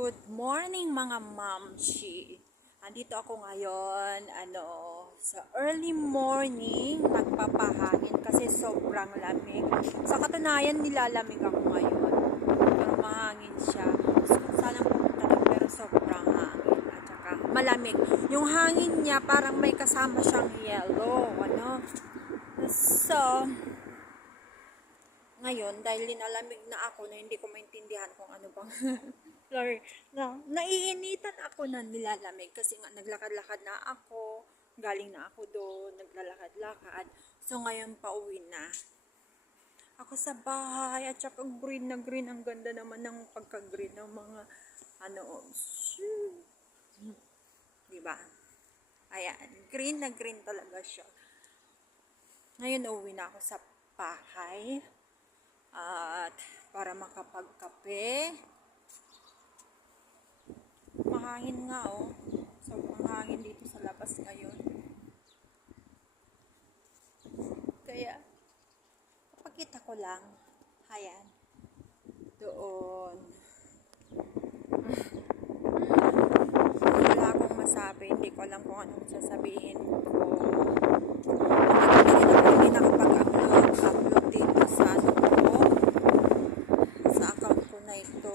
Good morning mga mamshi. Andito ako ngayon, sa early morning, magpapahangin kasi sobrang lamig. Sa katunayan, nilalamig ako ngayon. Pero mahangin siya. So, sana pumunta lang pero sobrang hangin. At saka malamig. Yung hangin niya parang may kasama siyang yellow, So, ngayon, dahil linalamig na ako na hindi ko maintindihan kung ano bang sorry, naiinitan ako na nilalamig kasi nga naglakad-lakad na ako, galing na ako doon, naglalakad-lakad. So ngayon pauwi na ako sa bahay at saka green na green, ang ganda naman ng pagka-green ng mga diba? Ayan, green na green talaga siya. Ngayon uuwi na ako sa bahay. At para makapagkape, mahangin nga sobrang hangin dito sa labas ngayon, kaya papakita ko lang. Ayan, doon wala akong masabi, hindi ko alam kung anong sasabihin ko. Hindi nakapag-upload dito sa account ko na ito.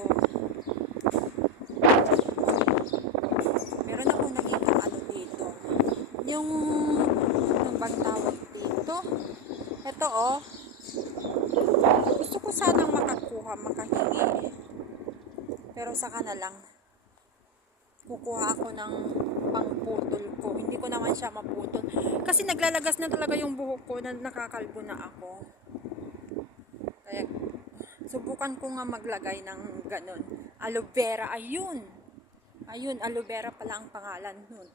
Meron ako nakita dito. Yung bang tawag dito? Ito gusto ko sanang makahingi. Pero saka na lang. Kukuha ako ng pangputol ko. Hindi ko naman siya maputol. Kasi naglalagas na talaga yung buhok ko na nakakalbo na ako. Kaya subukan ko nga maglagay ng ganon. Aloe vera, ayun, aloe vera pala ang pangalan nun.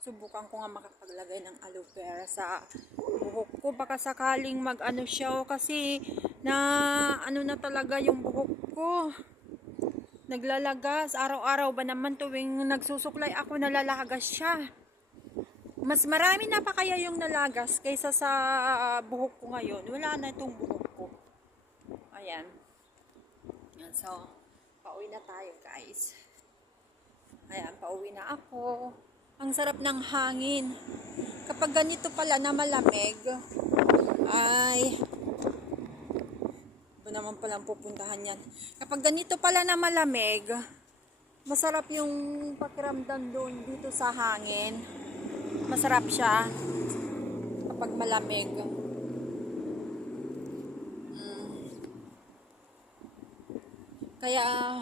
Subukan ko nga makapaglagay ng aloe vera sa buhok ko. Baka sakaling siya, kasi na na talaga yung buhok ko. Naglalagas. Araw-araw ba naman tuwing nagsusuklay ako, nalalagas siya. Mas marami na pa kaya yung nalagas kaysa sa buhok ko ngayon. Wala na itong buhok ko. Ayan. So, pauwi na tayo guys. Ayan, pauwi na ako. Ang sarap ng hangin. Kapag ganito pala na malamig, ay ba naman palang pupuntahan yan. Kapag ganito pala na malamig, masarap yung pakiramdam doon dito sa hangin. Masarap siya kapag malamig. Kaya